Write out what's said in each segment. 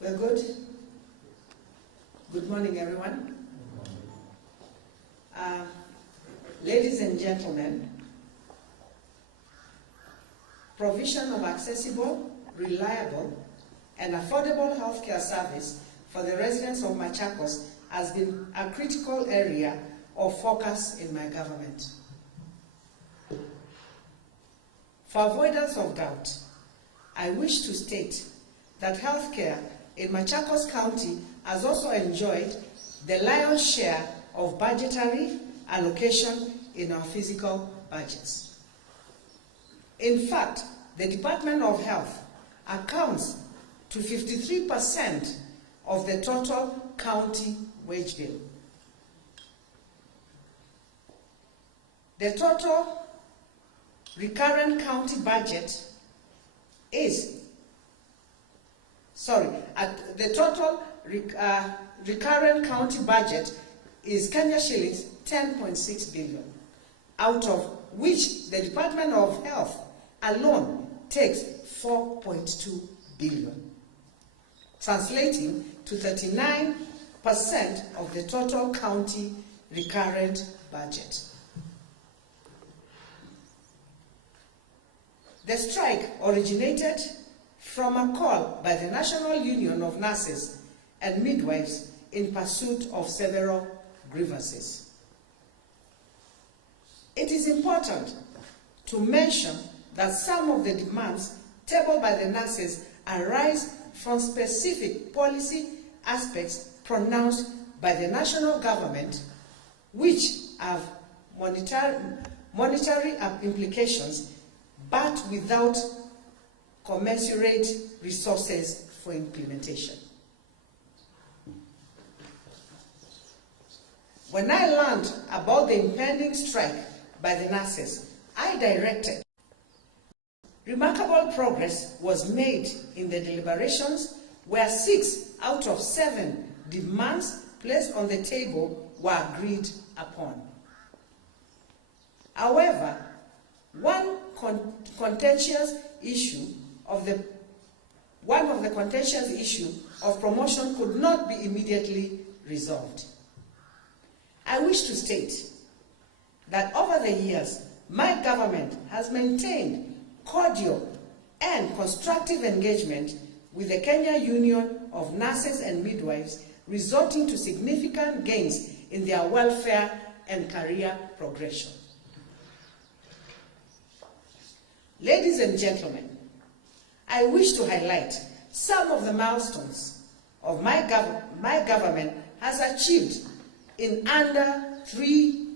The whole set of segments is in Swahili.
We're good. Good morning, everyone. Ladies and gentlemen, provision of accessible, reliable, and affordable healthcare service for the residents of Machakos has been a critical area of focus in my government. For avoidance of doubt, I wish to state that healthcare in Machakos County has also enjoyed the lion's share of budgetary allocation in our physical budgets. In fact, the Department of Health accounts to 53% of the total county wage bill. The total recurrent county budget is, the total recurrent county budget is Kenya shillings 10.6 billion, out of which the Department of Health alone takes 4.2 billion, translating to 39% of the total county recurrent budget. The strike originated from a call by the National Union of Nurses and Midwives in pursuit of several grievances. It is important to mention that some of the demands tabled by the nurses arise from specific policy aspects pronounced by the national government, which have monetary implications, but without commensurate resources for implementation. When I learned about the impending strike by the nurses, I directed. Remarkable progress was made in the deliberations, where 6 out of 7 demands placed on the table were agreed upon. However, one of the contentious issue of promotion could not be immediately resolved. I wish to state that over the years, my government has maintained cordial and constructive engagement with the Kenya Union of Nurses and Midwives, resulting to significant gains in their welfare and career progression. Ladies and gentlemen, I wish to highlight some of the milestones of my government has achieved in under 3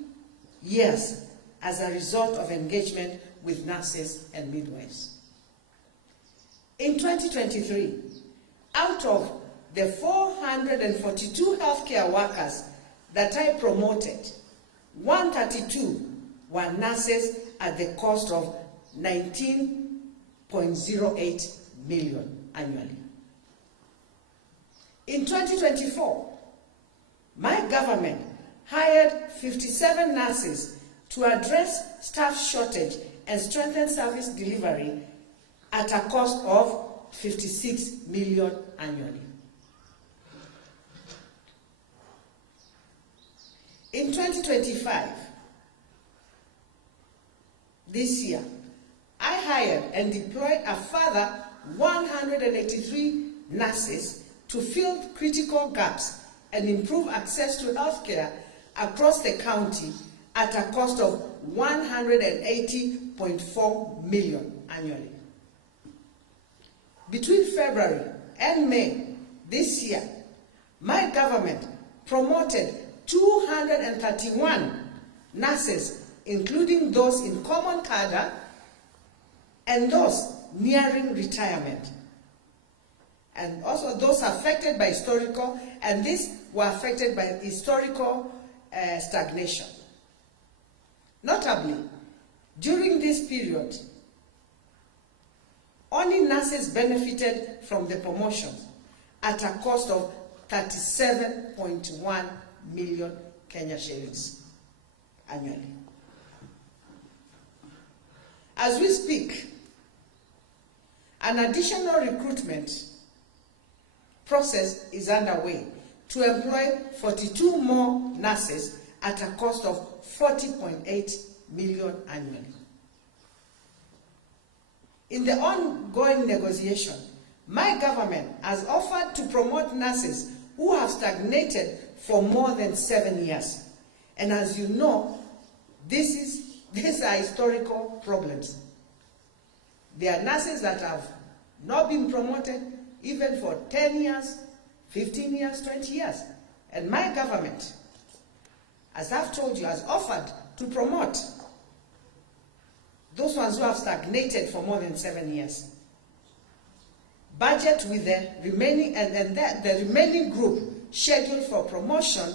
years as a result of engagement with nurses and midwives. In 2023, out of the 442 healthcare workers that I promoted, 132 were nurses at the cost of 19.08 million annually. In 2024, my government hired 57 nurses to address staff shortage and strengthen service delivery at a cost of 56 million annually. In 2025, this year, I hired and deployed a further 183 nurses to fill critical gaps and improve access to healthcare across the county at a cost of 180.4 million annually. Between February and May this year, my government promoted 231 nurses, including those in common cadre and those nearing retirement, and also those affected by historical, and these were affected by historical stagnation. Notably, during this period, only nurses benefited from the promotion at a cost of 37.1 million Kenya shillings annually. As we speak, an additional recruitment process is underway to employ 42 more nurses at a cost of 40.8 million annually. In the ongoing negotiation, my government has offered to promote nurses who have stagnated for more than 7 years. And as you know, these are historical problems. There are nurses that have not been promoted even for 10 years, 15 years, 20 years. And my government, as I've told you, has offered to promote those ones who have stagnated for more than 7 years. Budget with the remaining, the remaining group scheduled for promotion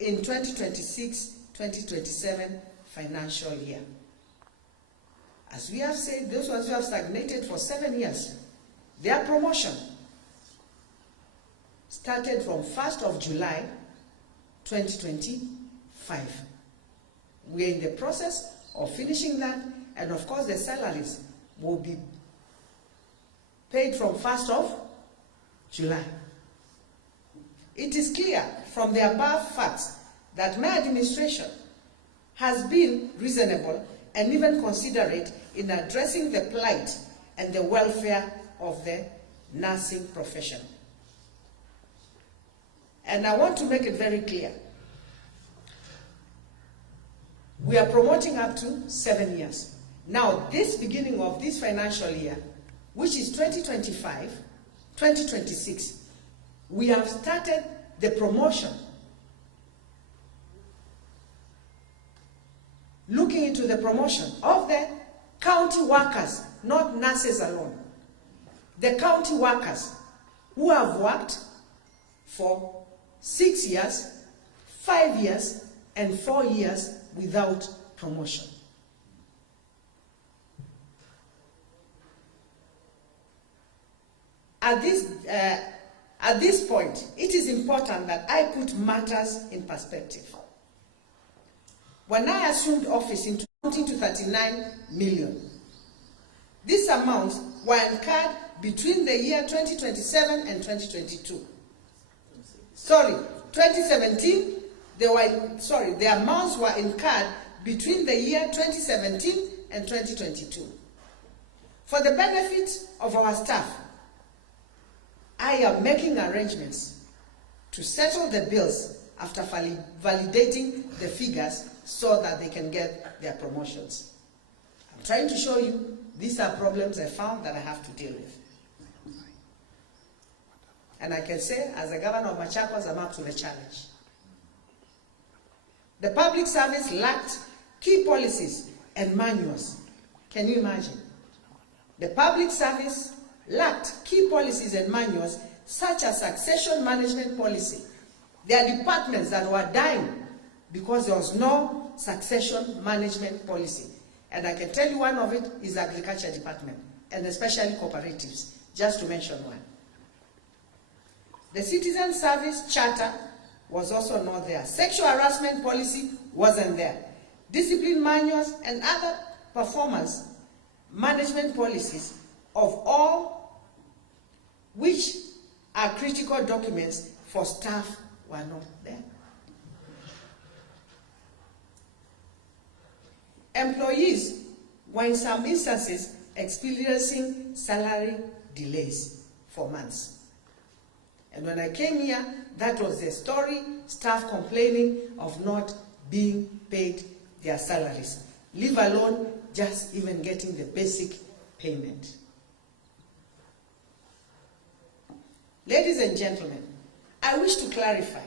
in 2026-2027 financial year. As we have said, those ones who have stagnated for 7 years, their promotion started from 1st of July 2025. We are in the process of finishing that, and of course the salaries will be paid from 1st of July. It is clear from the above facts that my administration has been reasonable and even considerate in addressing the plight and the welfare of the nursing profession. And I want to make it very clear. We are promoting up to 7 years. Now, this beginning of this financial year, which is 2025-2026, we have started the promotion, looking into the promotion of the county workers, not nurses alone. The county workers who have worked for 6 years, 5 years, and 4 years without promotion. At this point, it is important that I put matters in perspective. When I assumed office in 2039 million, these amounts were incurred between the year 2027 and 2022. Sorry, 2017, the amounts were incurred between the year 2017 and 2022. For the benefit of our staff, I am making arrangements to settle the bills after validating the figures so that they can get their promotions. I'm trying to show you these are problems I found that I have to deal with. And I can say, as a governor of Machakos, I'm up to the challenge. The public service lacked key policies and manuals. Can you imagine? The public service lacked key policies and manuals such as succession management policy. There are departments that were dying because there was no succession management policy. And I can tell you one of it is the agriculture department, and especially cooperatives, just to mention one. The citizen service charter was also not there. Sexual harassment policy wasn't there. Discipline manuals and other performance management policies of all which are critical documents for staff were not there. Employees were in some instances experiencing salary delays for months. And when I came here, that was the story, staff complaining of not being paid their salaries, leave alone just even getting the basic payment. Ladies and gentlemen, I wish to clarify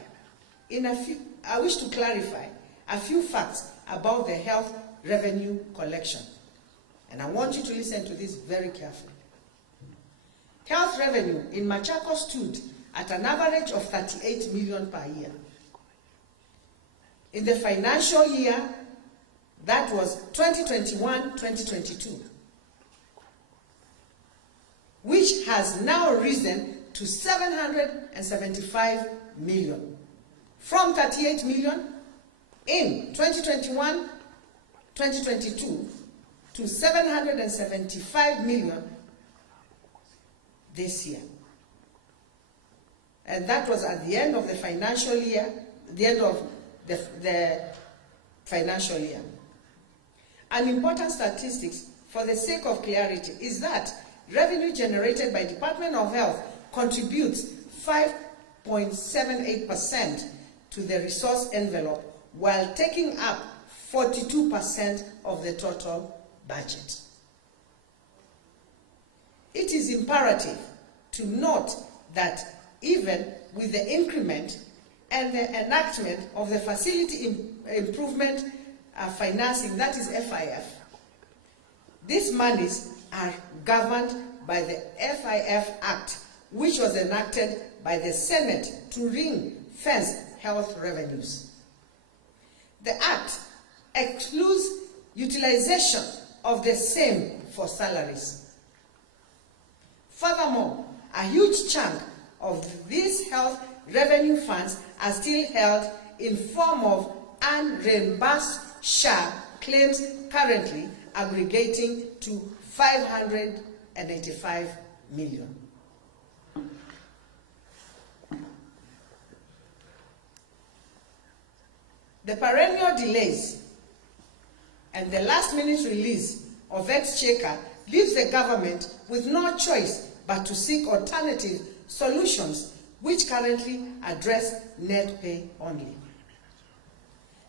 a few facts about the health revenue collection. And I want you to listen to this very carefully. Health revenue in Machakos stood at an average of 38 million per year. In the financial year That was 2021-2022, which has now risen to 775 million, from 38 million in 2021-2022 to 775 million this year. And that was at the end of the financial year, the end of the financial year. An important statistics, for the sake of clarity, is that revenue generated by Department of Health contributes 5.78% to the resource envelope, while taking up 42% of the total budget. It is imperative to note that even with the increment and the enactment of the Facility Improvement Financing, that is FIF, these monies are governed by the FIF Act, which was enacted by the Senate to ring-fence health revenues. The Act excludes utilization of the same for salaries. Furthermore, a huge chunk of these health revenue funds are still held in form of unreimbursed SHA claims, currently aggregating to 585 million. The perennial delays and the last-minute release of exchequer leaves the government with no choice but to seek alternative solutions which currently address net pay only.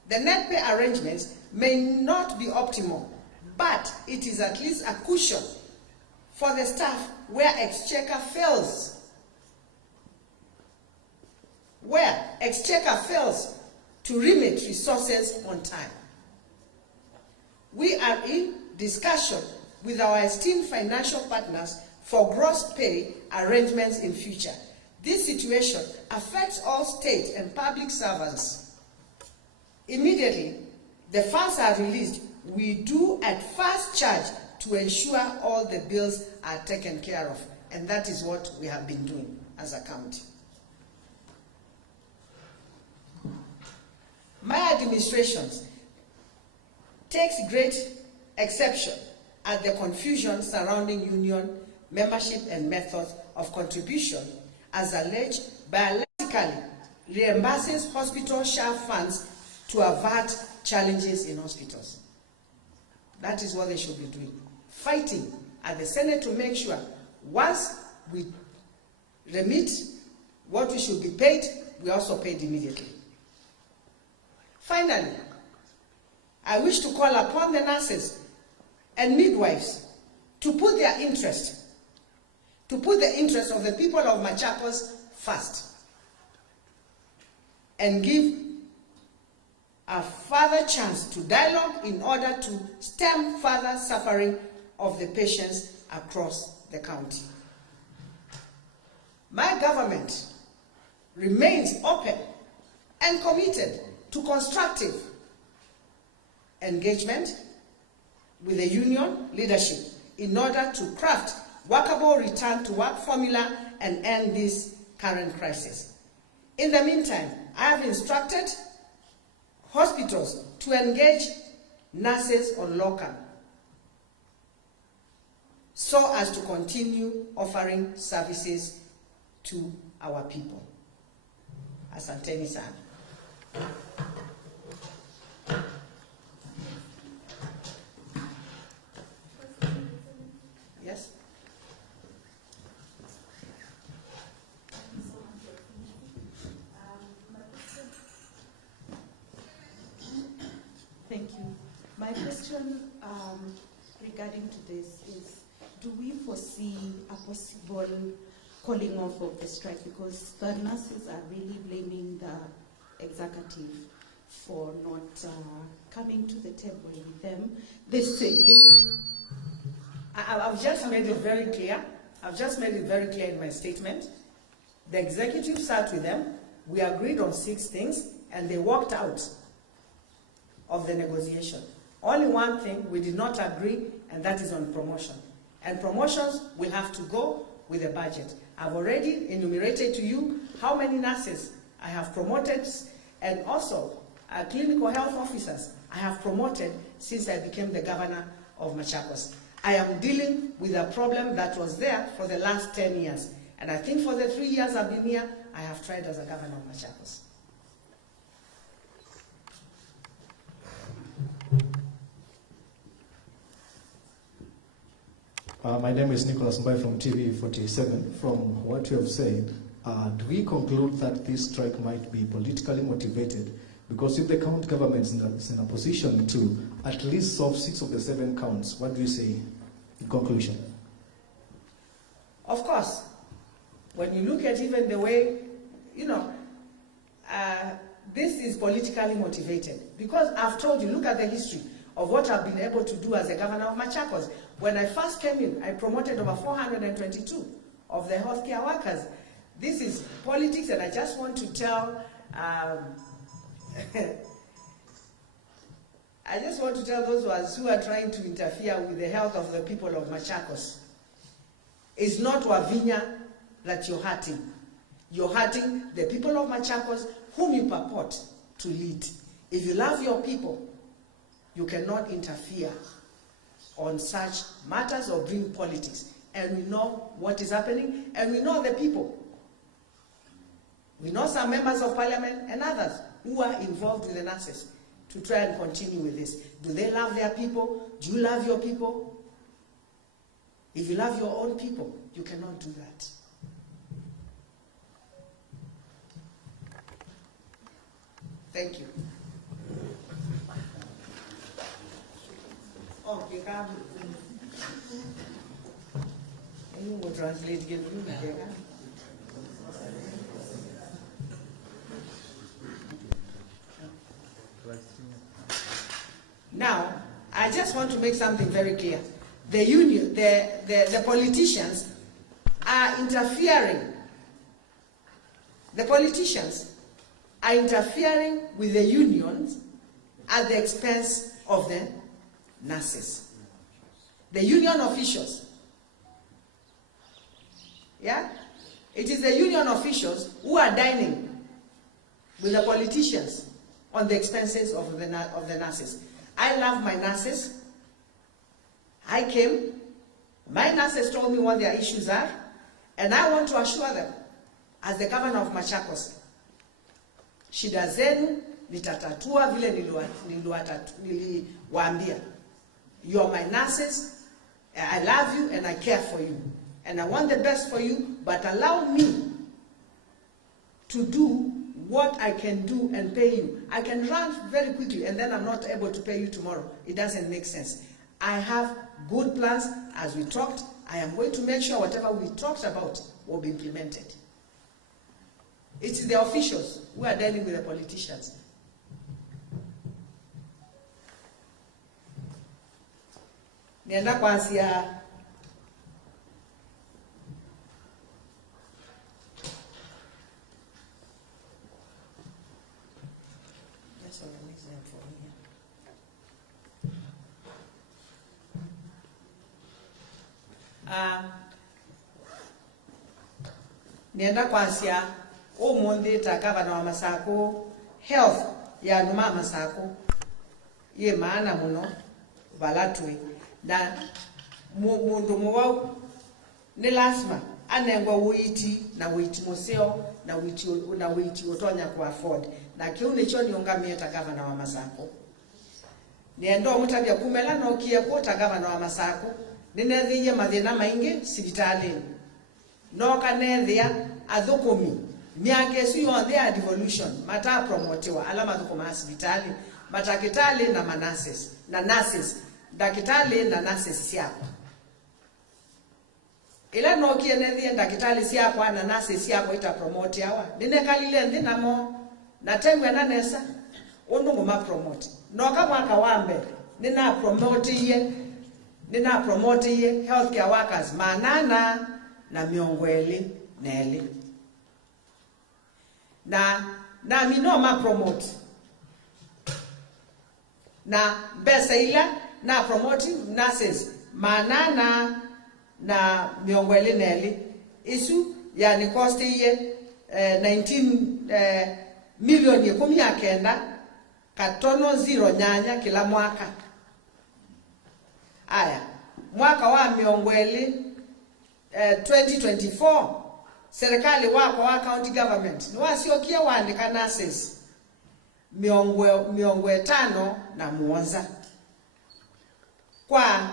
The net pay arrangements may not be optimal, but it is at least a cushion for the staff where exchequer fails. To remit resources on time. We are in discussion with our esteemed financial partners for gross pay arrangements in future. This situation affects all state and public servants. Immediately, the funds are released, we do at first charge to ensure all the bills are taken care of, and that is what we have been doing as a county. My administration takes great exception at the confusion surrounding union membership and methods of contribution as alleged biologically reimburses hospital SHA funds to avert challenges in hospitals. That is what they should be doing. Fighting at the Senate to make sure once we remit what we should be paid, we also paid immediately. Finally, I wish to call upon the nurses and midwives to put their interest, to put the interest of the people of Machakos first, and give a further chance to dialogue in order to stem further suffering of the patients across the county. My government remains open and committed to constructive engagement with the union leadership in order to craft workable return to work formula and end this current crisis. In the meantime, I have instructed hospitals to engage nurses on locum so as to continue offering services to our people. Asanteni sana. Yes? Thank you. My question regarding to this is, do we foresee a possible calling off of the strike? Because the nurses are really blaming the executive for not coming to the table with them. I've just made it very clear. I've just made it very clear in my statement. The executive sat with them. We agreed on 6 things, and they walked out of the negotiation. Only one thing we did not agree, and that is on promotion. And promotions will have to go with a budget. I've already enumerated to you how many nurses I have promoted, and also clinical health officers I have promoted since I became the governor of Machakos. I am dealing with a problem that was there for the last 10 years. And I think for the 3 years I've been here, I have tried as a governor of Machakos. My name is Nicholas Mbai from TV47. From what you have said, do we conclude that this strike might be politically motivated? Because if the county government is in a position to at least solve 6 of the 7 counts, what do you say in conclusion? Of course, when you look at even the way, this is politically motivated. Because I've told you, look at the history of what I've been able to do as a governor of Machakos. When I first came in, I promoted over 422 of the healthcare workers. This is politics, and I just want to tell, I just want to tell those of us who are trying to interfere with the health of the people of Machakos, it's not Wavinya that you're hurting. You're hurting the people of Machakos whom you purport to lead. If you love your people, you cannot interfere on such matters or bring politics. And we know what is happening, and we know the people. We know some members of parliament and others who are involved with the nurses to try and continue with this. Do they love their people? Do you love your people? If you love your own people, you cannot do that. Thank you. Oh, you can. You will translate again. Now, I just want to make something very clear. The union, the politicians are interfering. The politicians are interfering with the unions at the expense of the nurses. The union officials. Yeah? It is the union officials who are dining with the politicians on the expenses of the nurses. I love my nurses. I came, my nurses told me what their issues are, and I want to assure them, as the governor of Machakos, shida zenu nitatatua vile niliwaambia. You are my nurses, I love you and I care for you. And I want the best for you, but allow me to do what I can do and pay you. I can run very quickly and then I'm not able to pay you tomorrow. It doesn't make sense. I have good plans. As we talked, I am going to make sure whatever we talked about will be implemented. It's the officials who are dealing with the politicians. Nienda kuanzia nienda kwasia umundi takavana wa Masako health ya numa Masako ye maana muno balatwe na mundu muwau ni lasma anengwa witi na witi museo na witi otonya ku afford na kiu nicho niongamia takavana wa Masako niendo mutabya kumela no kiye ko takavana wa Masako ninethiye mathina maingi sibitalini no kanethia athukumi miaka esu yonthe ya devolution mata promotewa ala mathukuma hospitali matakitali na manases na nurses dakitali na nurses siako ila no kienethia dakitali siako na nurses siako ita promote yawa ninekalile nthi namo na tengwe na nesa undu ngoma promote no kamwaka wa mbere nina promote ye healthcare workers manana na miongweli nele na minoma promote na mbesa ila na promoting nurses manana na miongo neli isu yani cost ye 19 milioni 19 katono 0 kila mwaka. Aya, mwaka wa miongo 2024 serikali wako wa county government ni wasiokia waandika nurses miongo 5 na muonza kwa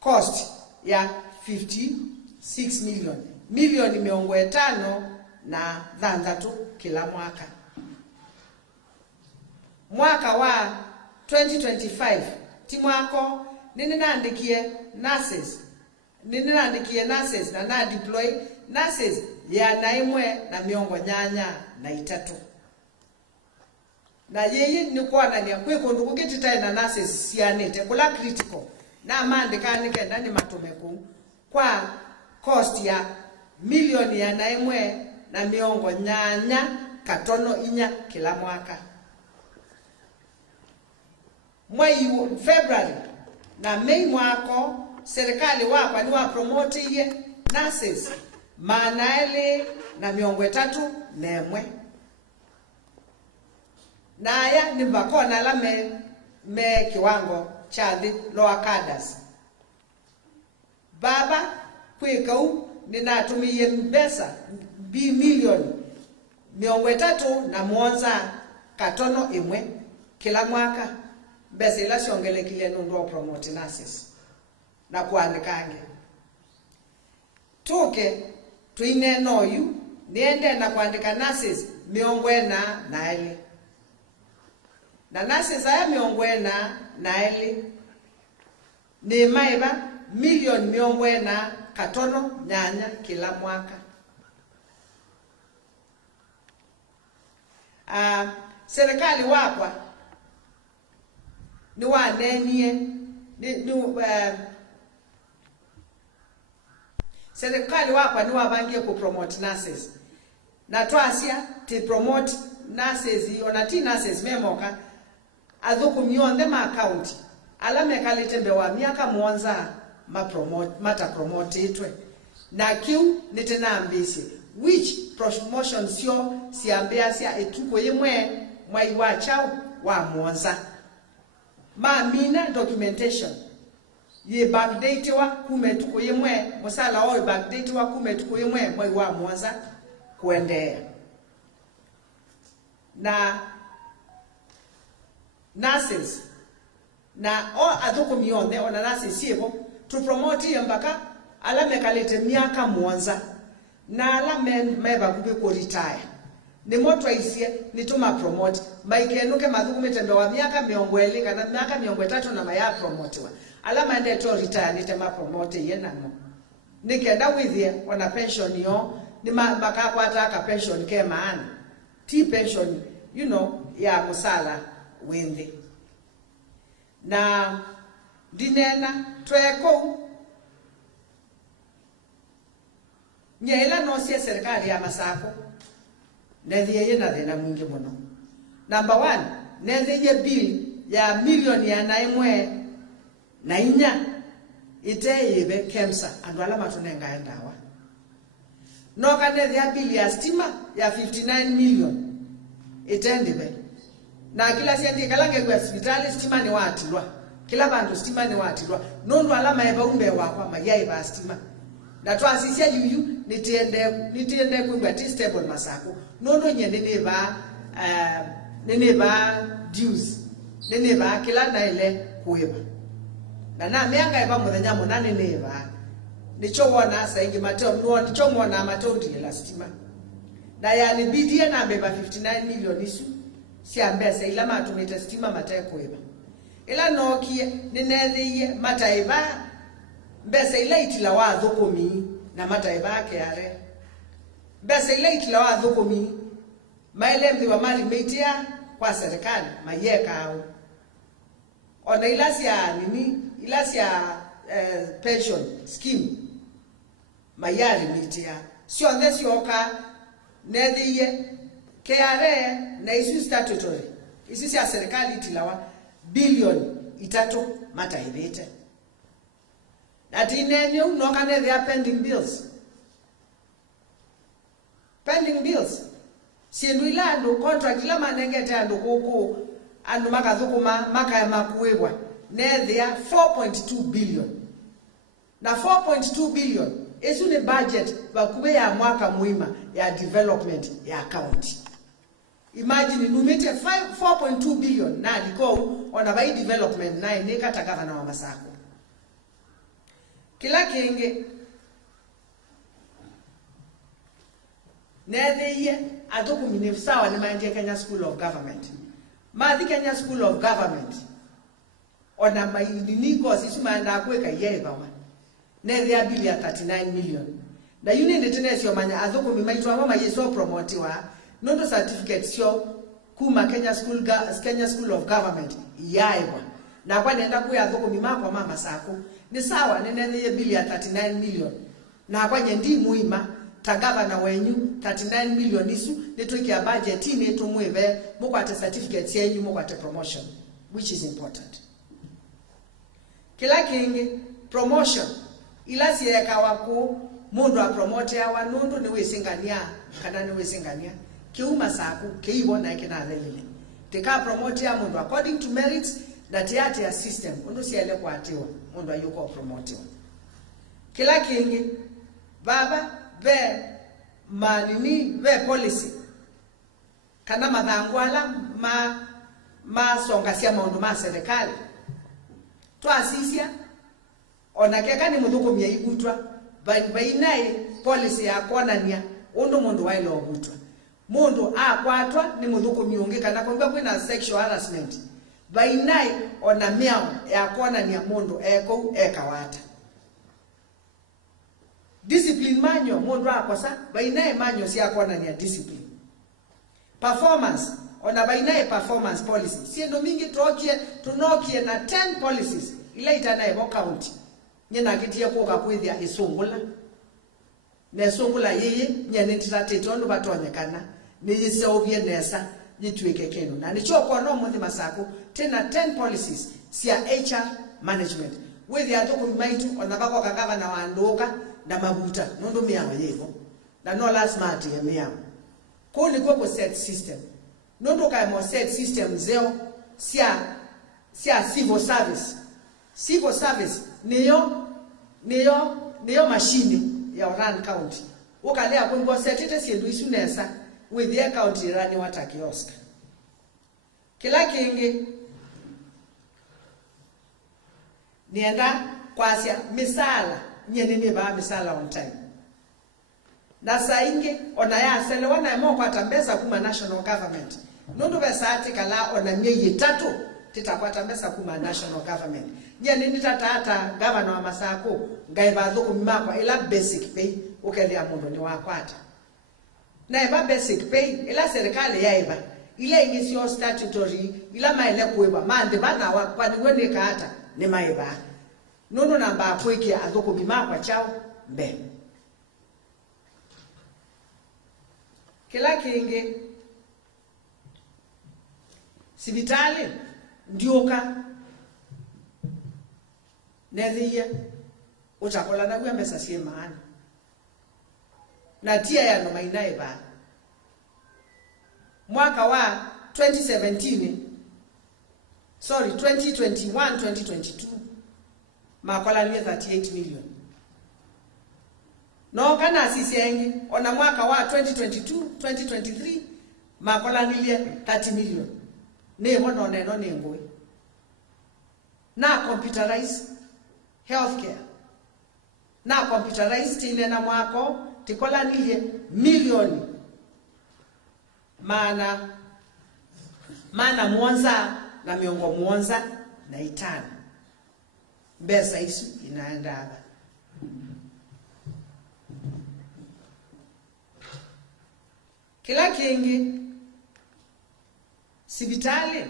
cost ya 56 milioni miongo 5 na dhandatu kila mwaka. Mwaka wa 2025 timwako nini naandikie nurses na na deploy nurses ya 1 na miongo 8 na yeye ni kuona ni kwekundu kukitita na nurses sianete kula critical na maandikani kenda ni matumeku kwa cost ya milioni ya 1 na miongo 8 katono 4 kila mwaka. Mwezi February na Mei mwako serikali wako ni wa promote ye nurses manaele na miongo 3 nemwe naya ni bakona la me kiwango cha the lower cadres. Baba kwekau ninatumie mbesa bi milioni miongo 3 na muonza katono 1 kila mwaka. Mbesa ila siongele kile ndo promote nurses na kuandikange tuke tuine noyu niende na kuandika nurses miongo 4 na ele na nurses aya miongo 4 na ele ni maiba milioni miongo 4 katono 8 kila mwaka. Serikali wakwa ni wanenie serikali wakwa ni wabangie ku promote nurses na twasia ti promote nurses onati nurses memoka adhuku mionde ma account ala mekalite mbewa miaka muonza mata promote itwe na kiu nitenambisi which promotion sio siambia sia etuko yemwe mwai wa chao wa muonza mina documentation ye backdate wa kumetuko yemwe musala o backdate wa kumetuko yemwe mwai wa muonza kuendea na nurses na o adhuku mionde ona nurses siebo to promote yembaka ala mekalete miaka muonza na ala meba kube ko retire ni moto isie ni tuma promote maikenuke madhuku metembe wa miaka miongweli kana miaka miongo 3 na maya promote wa ala mande to retire ni tema promote yena no nikenda withie wana pension yo ni maka kwata ka pension ke maana ti pension you know ya musala wende na dinena tweko nyela no sia serikali ya Masako nethiye na thina mwingi muno. Number 1 nethiye bill ya milioni ya 1 na 4 iteibe KEMSA andu ala matunenga ndawa no kanethiya bill ya stima ya 59 million itendibe na kila siandi kalange kwa hospitali stima ni watilwa kila bantu stima ni watilwa nondu ala maeba umbe wakwa mayai ba stima na twasisia yuyu nitiende kuimba stable Masako nondo nye nene ba dues nene ba kila na ile kuiba na mianga eba muthenya mona nene ba nicho wona saingi mateo no nicho mona mateo la stima na yani bidie na beba 59 million isu si ambesa ila matumita stima matae kuiba ila nokie ninethiye mataiba mbesa ila itila wa thukumi na mataiba keare mbesa ila itila wa thukumi mailemthi wa mali meitia kwa serikali mayeka au ona ila sia nini ila sia pension scheme mayari meitia sio ndesi oka nethiye keare na isu statutory isi sia serikali itilawa billion itatu mataivete. That in any unokane they are pending bills. Pending bills. Sienduilando contract la manengete ando koko ando makazukuma makaya makuebwa. Ne they are 4.2 billion. Na 4.2 billion esu ne budget bakube ya mwaka muima ya development ya county. Imagine numete 4.2 billion na liko ona bai development na ineka takavana wa Masako. Kila kenge Netheye adoku minefsawa ni manje Kenya School of Government. Mathi Kenya School of Government. Ona mainiko sisi maanda kweka yeba wa. Netheye bili ya 39 million. Na yune ndetene sio manya adoku mimaitwa mama yeso promote wa nondo certificate sio kuma Kenya School of Government yaiba. Na kwa nenda kuya adoku mimako mama Sako. Ni sawa netheye bili ya 39 million. Na kwa nyendi muima tagava na wenyu 39 million isu netweki ya budget neto mweve mukwate certificates yenyu mukwate promotion, which is important. Kila kingi promotion ila siyeka wako mundu wa promote ya wanundu ni wesingania kana ni wesingania kiuma saku kiibona ikina levile tika promote ya mundu according to merits that yate ya system undu siyele kwa atiwa mundu ayuko promotiwa. Kila kingi baba ve manini ve policy kana madhangwala songa sia maundu ma serikali twasisia onakeka ni muthuko mia igutwa bainai policy ya konania undu mundu wailo ogutwa mundu akwatwa ni muthuko miungi kana kwamba kwina sexual harassment bainai ona miao ya konania mundu eko ekawata. Discipline manual mundu akosa bainae manual si akona ni discipline. Performance ona bainae performance policy siendo mingi tunokie na 10 policies ile itana ebo county nyena kitie koka kwithia isungula na sungula yeye nyene titatete ondu batonyekana ni yiseovye nesa yitweke kenu na nicho kono muthi Masako tena 10 policies sia HR management with the atoko maitu ona bako kakava na wandoka na mabuta nondo miawa yego na no last smart ya miawa ko ni ko set system nondo ka mo set system zeo sia civil service niyo machine ya run county ukalea ko ngo setete siendu isunesa with the county rani watakioska. Kila kingi nienda kwasia misala nyene ni ba misala on time na sainge ona ya sele wana mo kwata mbesa kuma national government nondo besa atikala ona myeye tatu titakwata mbesa kuma national government nyene nitata governor wa Masako ngaiba thuku mimako ila basic pay ukelia mundu ni wakwata na iba basic pay ila serikali yaiba ile ingisio statutory ila maile kuiba mande bana wa kwani wene kaata ni maiba nono namba akweke azoko bimakwa chao mbe. Kila kingi sibitali ndioka nethiye utakola na gwe mesa sie maana na tia ya no mainae ba mwaka wa 2021 2022 makola ni 38 million. No kana sisi yengi ona mwaka wa 2022 2023 makola ni 30 million. Ne hono neno nengwe. Na computerized healthcare. Na computerized tine na mwako tikola ni milioni. Mana muonza na miongo muonza na itano. Mbesa isu inaenda hapa. Kila kingi sibitali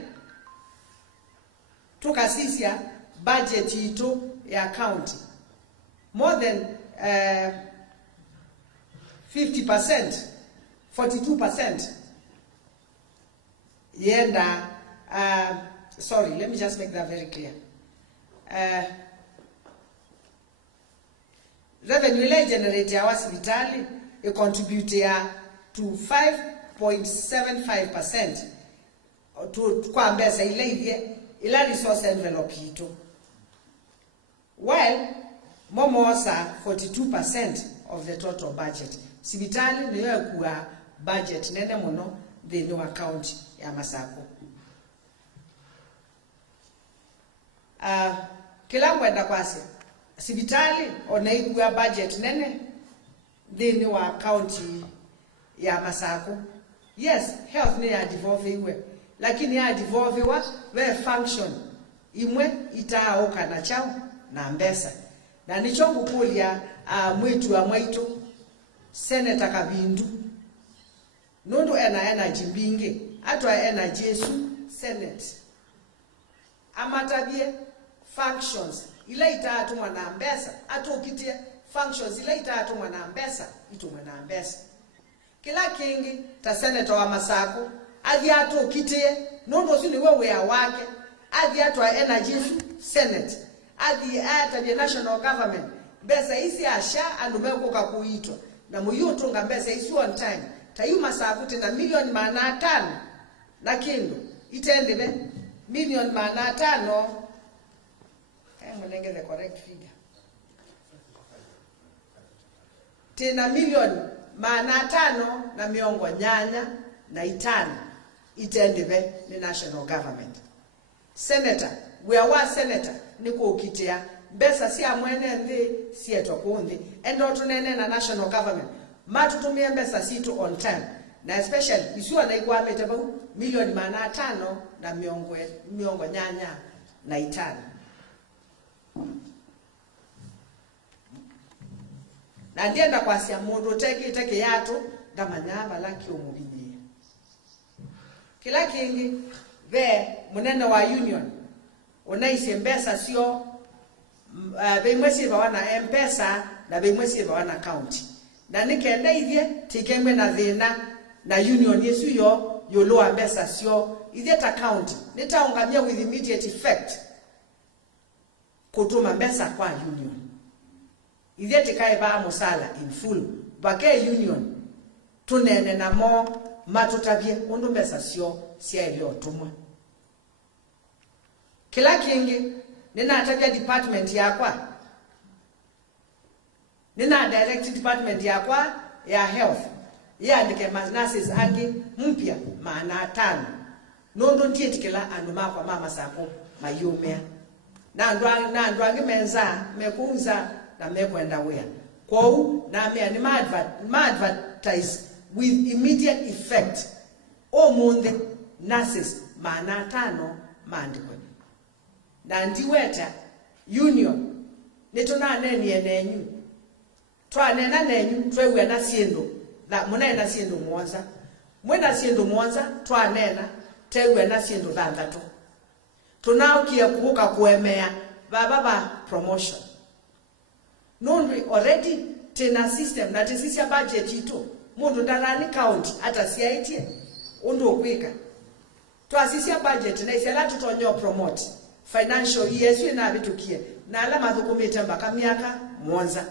tukasisia budget ito ya county more than 50%, 42% yenda sorry, let me just make that very clear. Revenue ile generate ya hospitali e contribute to 5.75% to kwa mbesa ile ivye ila resource envelope hito. While momosa 42% of the total budget. Sibitali niyo kuwa budget nene muno the no account ya Masako. Kila mwenda kwase sibitali onaikuwa budget nene the no account ya Masako. Yes, health ni ya devolve iwe, lakini ya devolve wa we function imwe itaoka na chao na mbesa. Na nichongu kulia mwitu wa mwitu Senator Kabindu nondo energy mbinge atwa energy Yesu Senate amatabie functions ila itatu mwana mbesa atokitie functions ila itatu mwana mbesa itu mwana mbesa kila kingi ta Senator wa Masako athi atokitie nondo sini wewe wake athi atwa energy Yesu Senate athi atabie national government mbesa isi asha andumeko kakuitwa na muyutunga mbesa isi on time tayu Masako tena milioni 500 na kindu itendebe milioni 500 mulenge the correct figure tena milioni 500 na miongo nyanya na itano itendebe ni national government. Senator we are senator niko ukitia mbesa si amwene ndi si etokundi endo tunene na national government matutumie mbesa situ on time na especially isiwa na ikuwa meteba milioni 500 na miongo nyanya na itano na ndienda kwa sia mundu teke yato ndamanyaba laki omubinyia kila kingi ve munene wa union onaise mbesa sio beimwesi bawana M-Pesa na beimwesi bawana county na nikenda ithie tikemwe na thina na union yesu yo yoloa mbesa sio ithie ta county nitaungamia with immediate effect kutuma mbesa kwa union ithie tikae ba musala in full bake union tunene na mo matutabie undu mbesa sio sia ile otumwa kila kingi nina atabia department yakwa nina direct department yakwa ya health ya ndike nurses angi mpya 500 nondo ntiyetikela anduma kwa mama sako mayumea na ndwangi menza mekunza na mekwenda wea kwau na me ni advertise with immediate effect omunde nurses 500 mandikwe na ndiweta union nituna neni enenyu twanena nenyu twewe na siendo na munena siendo mwanza mwena siendo mwanza twanena tewe na siendo thanthatu tunaukia kubuka kuemea baba promotion nondwe already tena system na tisisia budget ito mundu ndarani county hata siaitie undu okwika twasisia budget na isela tutonyo promote financial year yesu na bitukie na alama thukumite mbaka miaka mwanza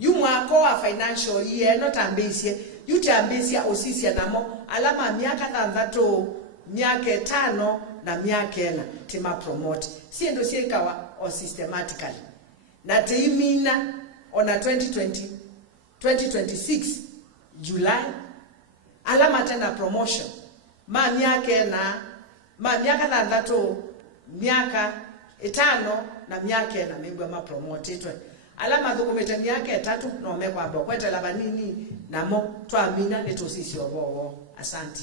yumwako wa financial year not ambisie yutambisia osisia namo alama miaka thanthatu miaka 5 na miaka 4 tima promote siendo siekawa o systematically na teimina ona 2026 July alama tena promotion ma miaka thanthatu miaka 5 na miaka 4 mebwa ma promote itwe alama thukumite miaka 3 no mekwa bokwetela banini namo twamina netosisi obowo asante.